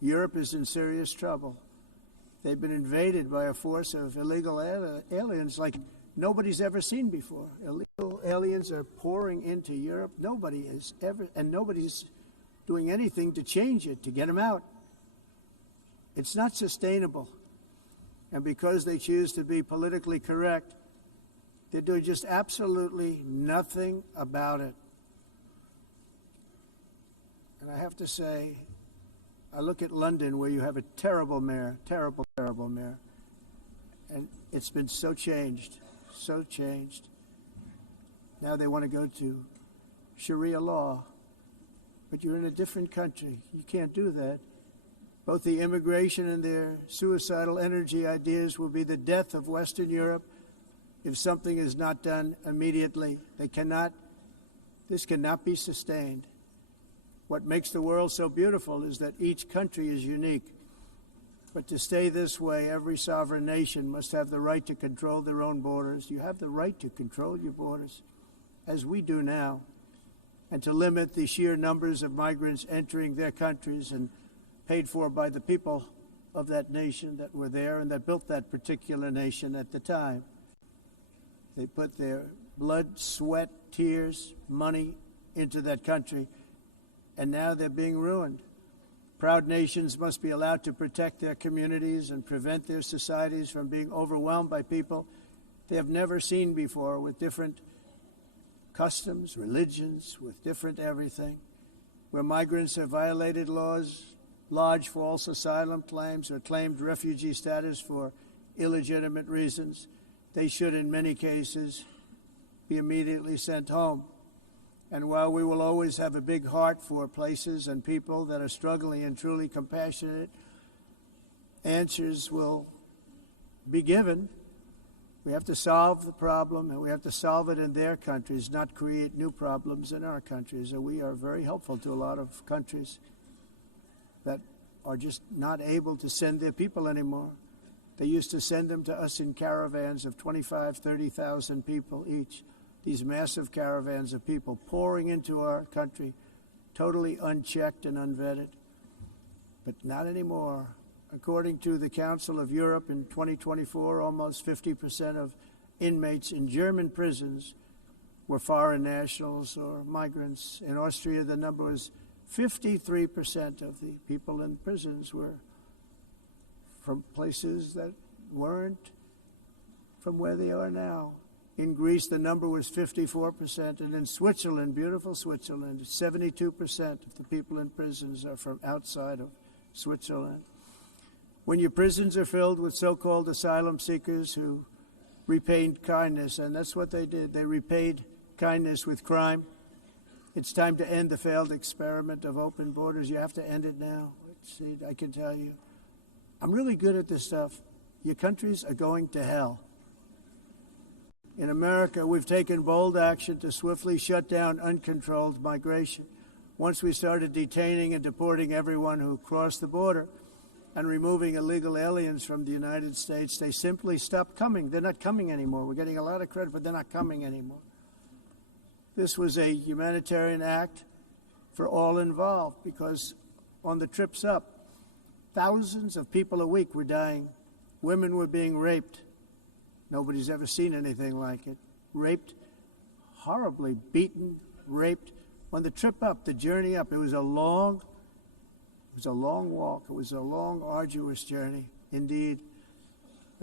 Europe is in serious trouble. They've been invaded by a force of illegal aliens like nobody's ever seen before. Illegal aliens are pouring into Europe. Nobody's doing anything to change it, to get them out. It's not sustainable. And because they choose to be politically correct, they're doing just absolutely nothing about it. And I have to say, I look at London, where you have a terrible mayor, terrible mayor, and it's been so changed. Now they want to go to Sharia law, but you're in a different country. You can't do that. Both the immigration and their suicidal energy ideas will be the death of Western Europe if something is not done immediately. This cannot be sustained. What makes the world so beautiful is that each country is unique. But to stay this way, every sovereign nation must have the right to control their own borders. You have the right to control your borders, as we do now, and to limit the sheer numbers of migrants entering their countries and paid for by the people of that nation that were there and that built that particular nation at the time. They put their blood, sweat, tears, money into that country, and now they're being ruined. Proud nations must be allowed to protect their communities and prevent their societies from being overwhelmed by people they have never seen before, with different customs, religions, with different everything. Where migrants have violated laws, lodged false asylum claims, or claimed refugee status for illegitimate reasons, they should, in many cases, be immediately sent home. And while we will always have a big heart for places and people that are struggling and truly compassionate, answers will be given. We have to solve the problem, and we have to solve it in their countries, not create new problems in our countries. And we are very helpful to a lot of countries that are just not able to send their people anymore. They used to send them to us in caravans of 25,000, 30,000 people each. These massive caravans of people pouring into our country, totally unchecked and unvetted. But not anymore. According to the Council of Europe in 2024, almost 50% of inmates in German prisons were foreign nationals or migrants. In Austria, the number was 53% of the people in prisons were from places that weren't from where they are now. In Greece, the number was 54%, and in Switzerland, beautiful Switzerland, 72% of the people in prisons are from outside of Switzerland. When your prisons are filled with so-called asylum seekers who repaid kindness, and that's what they did, they repaid kindness with crime, it's time to end the failed experiment of open borders. You have to end it now. See, I can tell you, I'm really good at this stuff. Your countries are going to hell. In America, we've taken bold action to swiftly shut down uncontrolled migration. Once we started detaining and deporting everyone who crossed the border and removing illegal aliens from the United States, they simply stopped coming. They're not coming anymore. We're getting a lot of credit, but they're not coming anymore. This was a humanitarian act for all involved, because on the trips up, thousands of people a week were dying. Women were being raped. Nobody's ever seen anything like it. Raped, horribly beaten, raped. On the trip up, the journey up, it was a long walk. It was a long, arduous journey. Indeed,